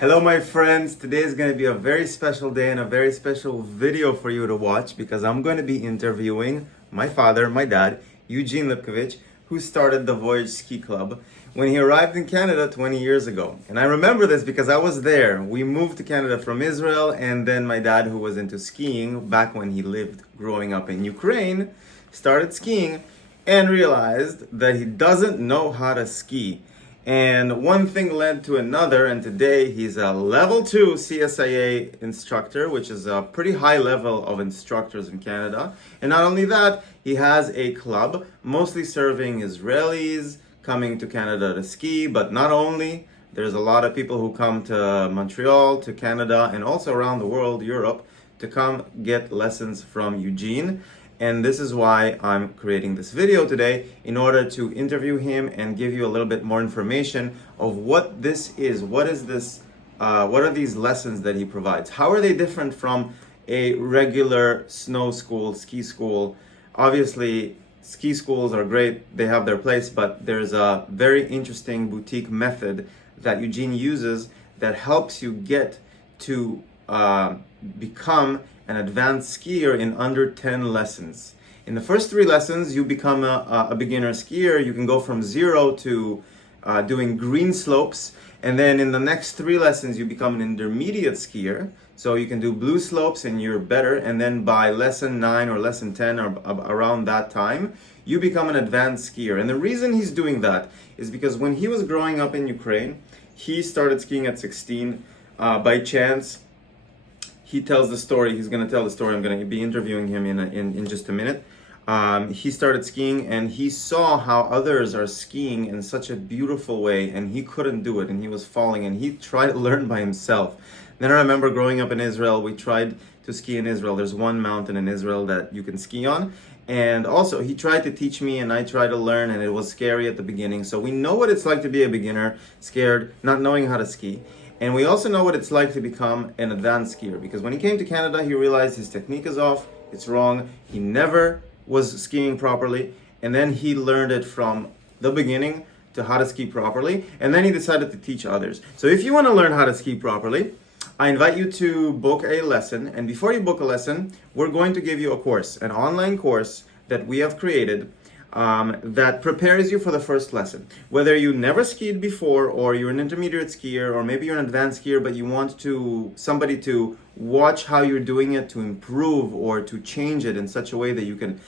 Hello, my friends. Today is going to be a very special day and a very special video for you to watch because I'm going to be interviewing my father, my dad, Eugene Lipkovich, who started the Voyage Ski Club when he arrived in Canada 20 years ago. And I remember this because I was there. We moved to Canada from Israel, and then my dad, who was into skiing back when he lived growing up in Ukraine, started skiing and realized that he doesn't know how to ski. And one thing led to another, and today he's a level 2 CSIA instructor, which is a pretty high level of instructors in Canada. And not only that, he has a club mostly serving Israelis coming to Canada to ski, but not only. There's a lot of people who come to Montreal, to Canada, and also around the world, Europe, to come get lessons from Eugene. And this is why I'm creating this video today, in order to interview him and give you a little bit more information of what this is. What is this? What are these lessons that he provides? How are they different from a regular snow school, ski school? Obviously, ski schools are great, they have their place, but there's a very interesting boutique method that Eugene uses that helps you get to become an advanced skier in under 10 lessons. In the first 3 lessons, you become a beginner skier. You can go from 0 to doing green slopes. And then in the next 3 lessons, you become an intermediate skier. So you can do blue slopes and you're better. And then by lesson 9 or lesson 10 or around that time, you become an advanced skier. And the reason he's doing that is because when he was growing up in Ukraine, he started skiing at 16 by chance. He tells the story. He's going to tell the story. I'm going to be interviewing him in just a minute. He started skiing and he saw how others are skiing in such a beautiful way, and he couldn't do it, and he was falling, and he tried to learn by himself. Then I remember growing up in Israel, we tried to ski in Israel. There's one mountain in Israel that you can ski on. And also he tried to teach me and I tried to learn, and it was scary at the beginning. So we know what it's like to be a beginner, scared, not knowing how to ski. And we also know what it's like to become an advanced skier, because when he came to Canada, he realized his technique is off, it's wrong. He never was skiing properly, and then he learned it from the beginning to how to ski properly, and then he decided to teach others. So if you want to learn how to ski properly, I invite you to book a lesson, and before you book a lesson, we're going to give you a course, an online course that we have created that prepares you for the first lesson. Whether you never skied before, or you're an intermediate skier, or maybe you're an advanced skier, but you want somebody to watch how you're doing it to improve or to change it in such a way that you can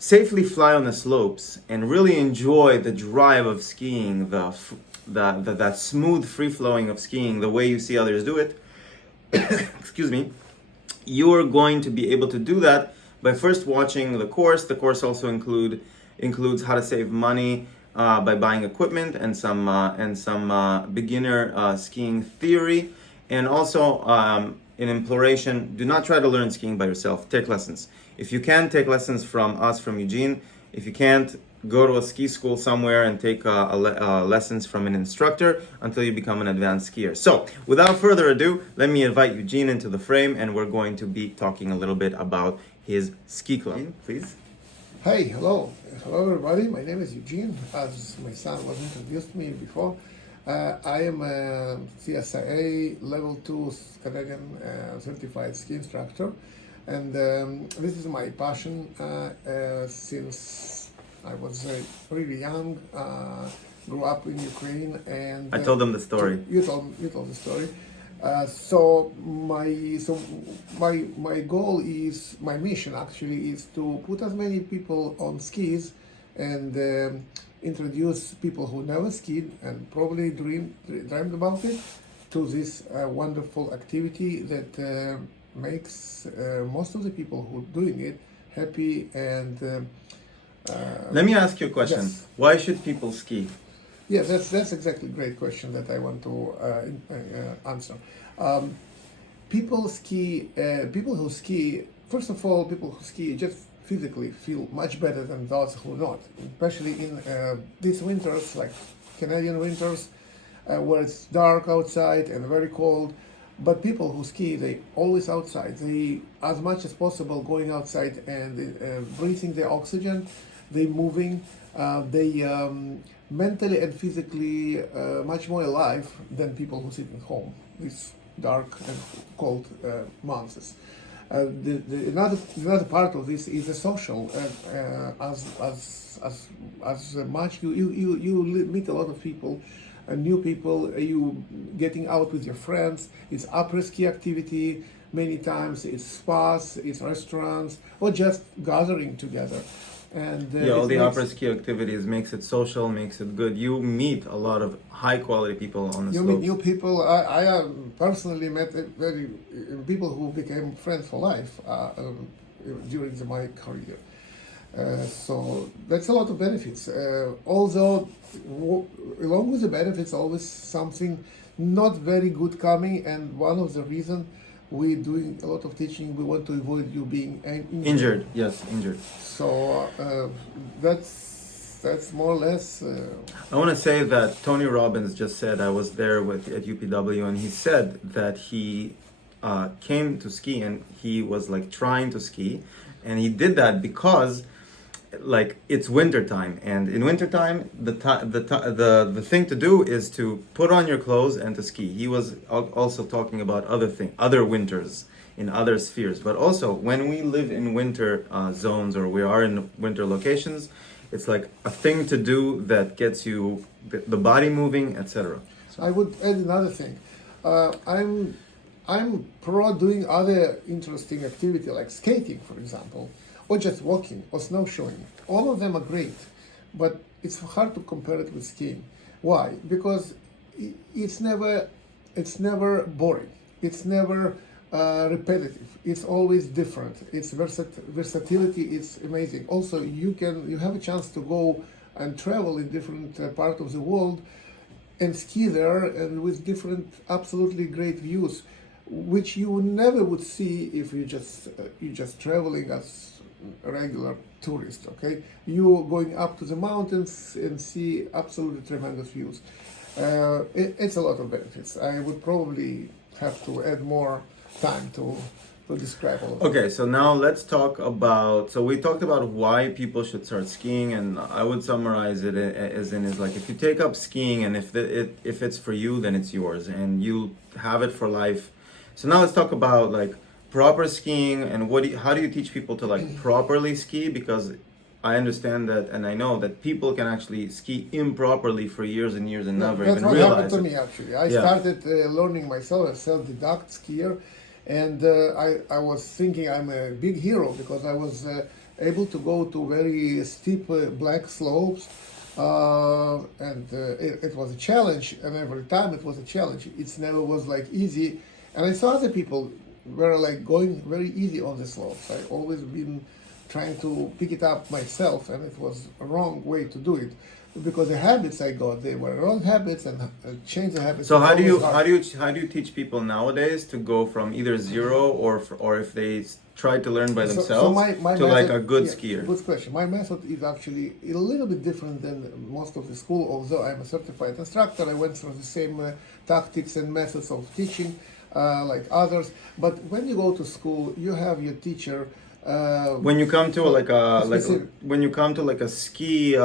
safely fly on the slopes and really enjoy the drive of skiing, that smooth free flowing of skiing, the way you see others do it. Excuse me. You are going to be able to do that by first watching the course. The course also includes how to save money by buying equipment and some beginner skiing theory, and also an imploration: do not try to learn skiing by yourself. Take lessons. If you can, take lessons from us, from Eugene. If you can't, go to a ski school somewhere and take lessons from an instructor until you become an advanced skier. So without further ado, let me invite Eugene into the frame, and we're going to be talking a little bit about his ski club. Eugene, please. Hi, hello everybody. My name is Eugene, as my son was introduced to me before. I am a CSIA level 2 Canadian certified ski instructor, and this is my passion since I was really young. Grew up in Ukraine, and I told them the story. You told the story. So my goal is, my mission actually is to put as many people on skis and introduce people who never skied and probably dreamed about it to this wonderful activity that makes most of the people who are doing it happy. And let me ask you a question. Yes. Why should people ski? Yeah, that's exactly a great question that I want to answer. People who ski, first of all, people who ski just physically feel much better than those who not, especially in these winters, like Canadian winters, where it's dark outside and very cold. But people who ski, they always outside. They, as much as possible, going outside and breathing the oxygen. They moving. They mentally and physically much more alive than people who sit at home these dark and cold months. Another part of this is the social. As much you meet a lot of people, new people. You getting out with your friends. It's après-ski activity. Many times it's spas, it's restaurants, or just gathering together. And Yeah, all it the makes- après-ski activities makes it social, makes it good. You meet a lot of high-quality people on the You slopes. meet new people. I personally met people who became friends for life during my career. So that's a lot of benefits. Although, along with the benefits, always something not very good coming, and one of the reasons we're doing a lot of teaching, we want to avoid you being Injured, yes, injured. So that's more or less. I want to say that Tony Robbins just said, I was there at UPW, and he said that he came to ski and he was like trying to ski, and he did that because like it's winter time, and in winter time the thing to do is to put on your clothes and to ski. He was also talking about other winters in other spheres, but also when we live in winter zones, or we are in winter locations, it's like a thing to do that gets you the body moving, etc. I would add another thing. I'm pro doing other interesting activity like skating, for example, or just walking or snowshoeing. All of them are great, but it's hard to compare it with skiing. Why? Because it's never boring. It's never repetitive. It's always different. It's versatility. It's amazing. Also, you have a chance to go and travel in different parts of the world and ski there, and with different absolutely great views, which you never would see if you just traveling as a regular tourist. Okay, you going up to the mountains and see absolutely tremendous views. It's a lot of benefits. I would probably have to add more time to describe all of it. Okay, so now let's talk about. So we talked about why people should start skiing, and I would summarize it as like if you take up skiing, and if it's for you, then it's yours, and you have it for life. So now let's talk about like proper skiing, and how do you teach people to like properly ski? Because I understand that, and I know that people can actually ski improperly for years and years and never That's even what happened realize to it. me actually. I Yeah. started learning myself as self-didact skier, and I was thinking I'm a big hero because I was able to go to very steep black slopes, and it was a challenge, and every time it was a challenge. It never was like easy, and I saw other people were like going very easy on the slopes. I always been trying to pick it up myself, and it was a wrong way to do it because the habits I got, they were wrong habits, and change the habits. So is how do you always hard. how do you teach people nowadays to go from either zero or if they try to learn by themselves to like a good skier? Good question. My method is actually a little bit different than most of the school. Although I'm a certified instructor, I went through the same tactics and methods of teaching like others. But when you go to school, you have your teacher. When you come to Specific. when you come to like a ski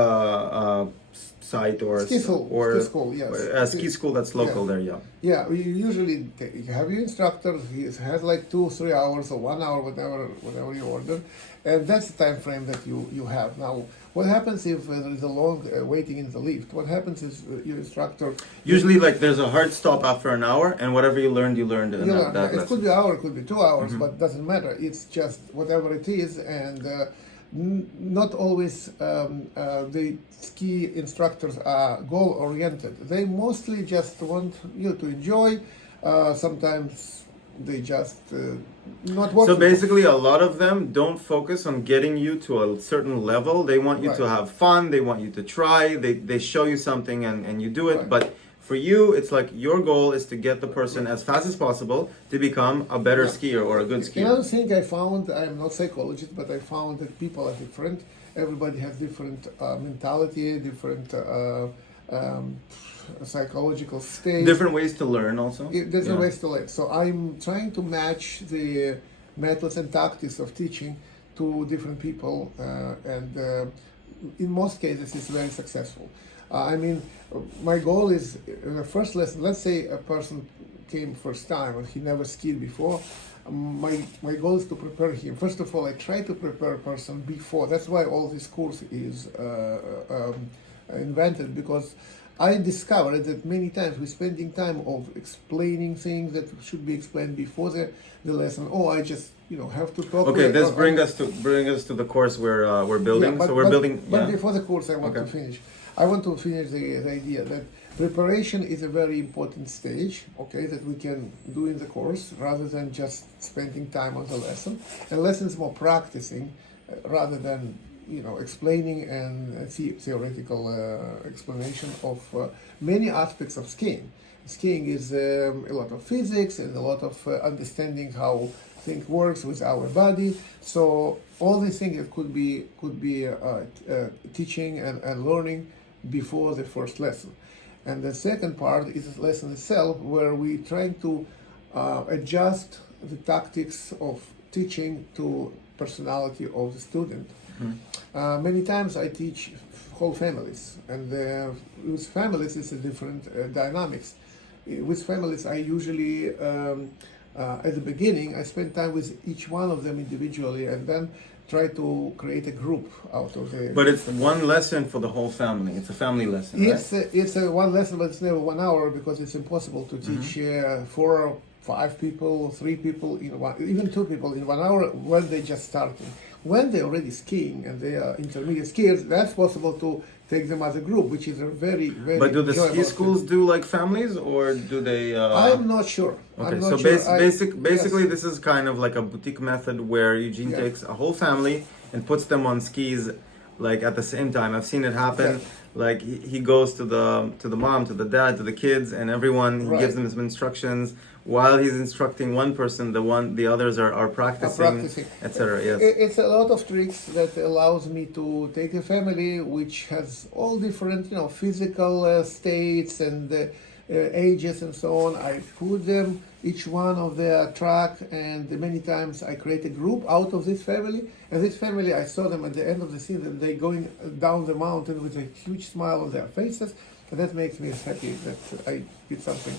site or Ski school, yes. a ski school that's local Yeah. there, yeah. Yeah, we usually you have your instructor. He has like 2-3 hours or 1 hour, whatever you order, and that's the time frame that you have. Now, what happens if there is a long waiting in the lift? What happens is your instructor. Usually, like there's a hard stop after an hour, and whatever you learned in You that know, lesson. it could be an hour, it could be 2 hours, but doesn't matter. It's just whatever it is, and not always the ski instructors are goal oriented. They mostly just want you to enjoy. Sometimes they just not working. So basically, a lot of them don't focus on getting you to a certain level. They want you to Right. have fun. They want you to try. They show you something and you do it. Right. But for you, it's like your goal is to get the person as fast as possible to become a better Yeah. skier or a good Another skier. thing I found, I'm not psychologist, but I found that people are different. Everybody has different mentality, different psychological state. Different ways to learn, also. There's Yeah. a ways to learn. So I'm trying to match the methods and tactics of teaching to different people, and in most cases it's very successful. I mean, my goal is in the first lesson. Let's say a person came first time and he never skied before. My goal is to prepare him. First of all, I try to prepare a person before. That's why all this course is invented, because I discovered that many times we're spending time of explaining things that should be explained before the lesson. Oh, I just have to talk. Okay, this bring us to the course we're building. Yeah, so we're building. But Yeah. before the course, I want to finish. I want to finish the idea that preparation is a very important stage, okay, that we can do in the course rather than just spending time on the lesson. And lessons more practicing rather than explaining and theoretical explanation of many aspects of skiing. Skiing is a lot of physics and a lot of understanding how things works with our body. So all these things could be teaching and learning before the first lesson. And the second part is the lesson itself, where we trying to adjust the tactics of teaching to personality of the student. Many times I teach whole families, and with families it's a different dynamics. With families I usually at the beginning I spend time with each one of them individually, and then try to create a group out of the. But it's one lesson for the whole family. It's a family lesson, right? It's a one lesson, but it's never 1 hour, because it's impossible to teach 4 or 5 people, 3 people in one, even 2 people in 1 hour when they just starting. When they're already skiing and they are intermediate skiers, that's possible to take them as a group, which is a very, very. But do the ski enjoyable schools thing. do like families, or do they? I'm not sure. Okay, I'm not so sure. basically, Yes. this is kind of like a boutique method where Eugene Yeah. takes a whole family and puts them on skis, like at the same time. I've seen it happen. Yeah. Like he goes to the mom, to the dad, to the kids, and everyone. He Right. gives them some instructions. While he's instructing one person, the others are practicing, etc. Yes. It's a lot of tricks that allows me to take a family which has all different, physical states and ages and so on. I put them each one of their track, and many times I create a group out of this family. And this family, I saw them at the end of the season. They going down the mountain with a huge smile on their faces, and that makes me happy that I did something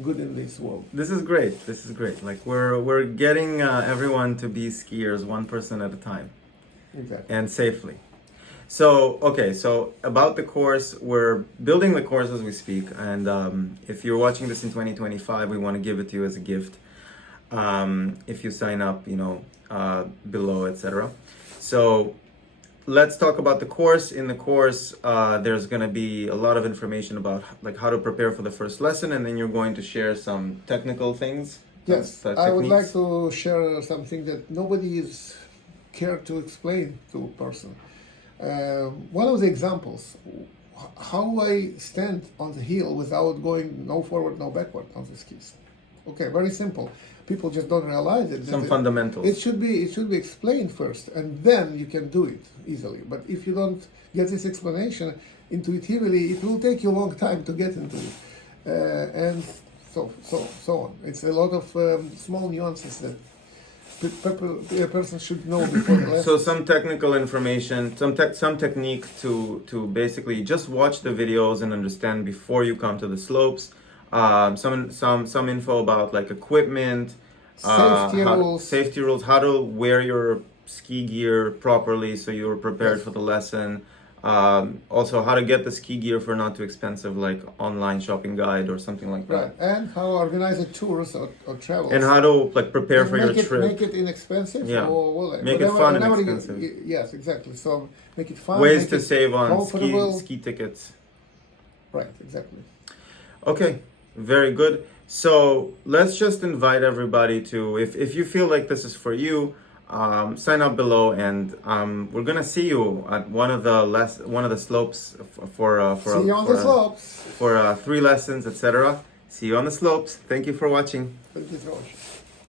good in this world. This is great. This is great. Like we're getting everyone to be skiers, one person at a time, Exactly. and safely. So okay, so about the course, we're building the course as we speak, and if you're watching this in 2025, we want to give it to you as a gift. If you sign up, below, etc. So let's talk about the course. In the course, there's going to be a lot of information about like how to prepare for the first lesson, and then you're going to share some technical things. Yes, some I would like techniques. to share something that nobody is care to explain to a person. One of the examples, how I stand on the hill without going no forward, no backward on the skis. Okay, very simple. People just don't realize it. Some fundamentals. It should be explained first, and then you can do it easily. But if you don't get this explanation intuitively, it will take you a long time to get into it, and so on. It's a lot of small nuances that a person should know before the lesson. So some technical information, some technique to basically just watch the videos and understand before you come to the slopes. Some info about like equipment, safety rules, how to wear your ski gear properly so you're prepared Yes. for the lesson. Also, how to get the ski gear for not too expensive, like online shopping guide or something like that. Right, and how organize the tours or travels. And how to like prepare And for your trip. Make it inexpensive. Yeah. Or Make it fun and expensive. Yes, exactly. So make it fun. Ways make to it save on comfortable. ski tickets. Right, exactly. Okay, very good. So let's just invite everybody to, if you feel like this is for you, sign up below, and we're gonna see you at one of the slopes for See you on the slopes. for 3 lessons, etc. See you on the slopes. Thank you for watching. Thank you so much.